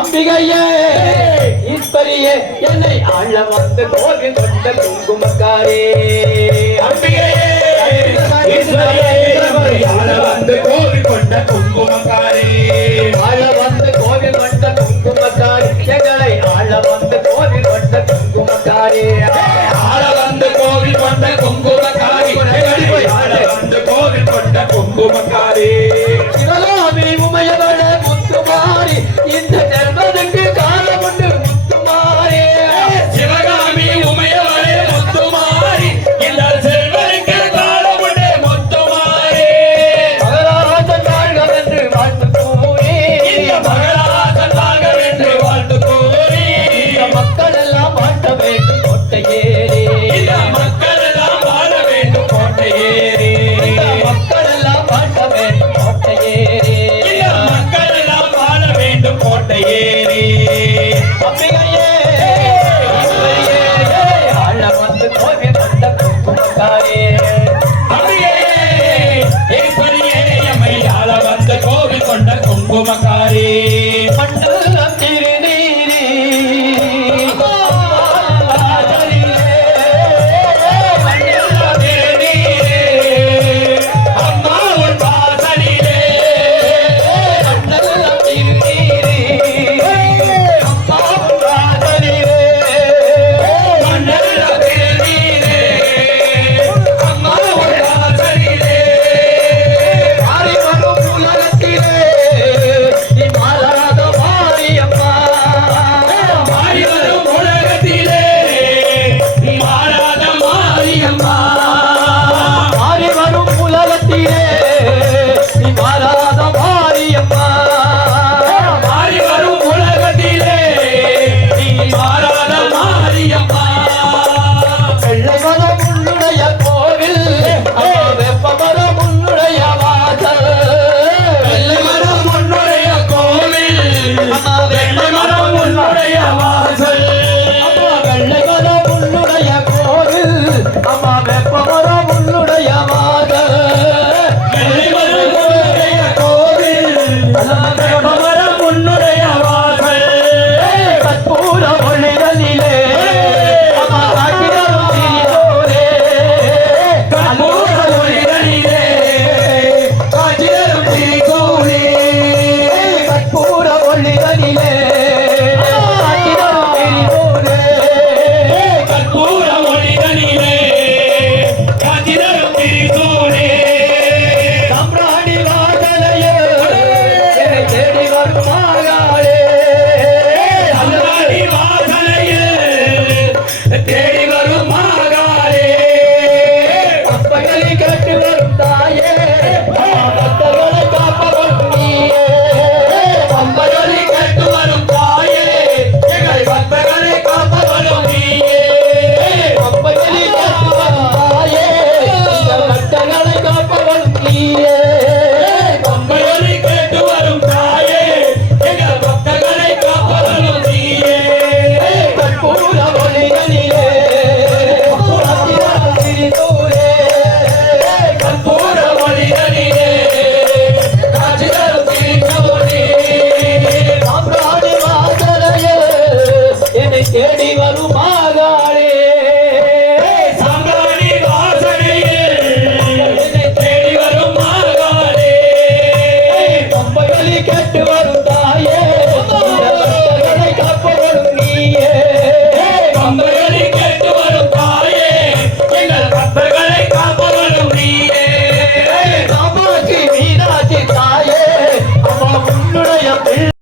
அம்பிகையே ஈஸ்வரியே என்னை ஆள வந்து கோவில் கொண்ட குங்குமக்காரே அம்பிகையே ஈஸ்வரியே ஆள வந்து கோவில் கொண்ட குங்குமக்காரே ஆள வந்து கோவில் கொண்ட குங்குமக்காரி எங்களை ஆள வந்து கோவில் கொண்ட குங்குமக்காரே ஆள வந்து கோவில் கொண்ட குங்குமக்காரி ஆள வந்து கோவில் கொண்ட குங்குமக்காரி சிவகாமி உமையவள முத்துமாரி இந்த ஜென்மத்துக்கு காலம் உண்டு முத்துமாரி சிவகாமி உமையவளே முத்துமாரி இந்த செல்வனுக்கு காலம் உண்டு முத்துமாரி மகராஜன் வாழ்க என்று வாழ்த்து கூறி இந்த மகராஜன் வாழ்க என்று வாழ்த்து கூறி இந்த மக்கள் எல்லாம் வாழ வேண்டும் கோட்டை ஏறி இந்த மக்கள் எல்லாம் வாழ வேண்டும் கோட்டை ஏறி இந்த மக்கள் எல்லாம் வாழ வேண்டும் கோட்டை ஏறி இந்த மக்கள் எல்லாம் வாழ வேண்டும் கோட்டை ஏறி அம்பிகை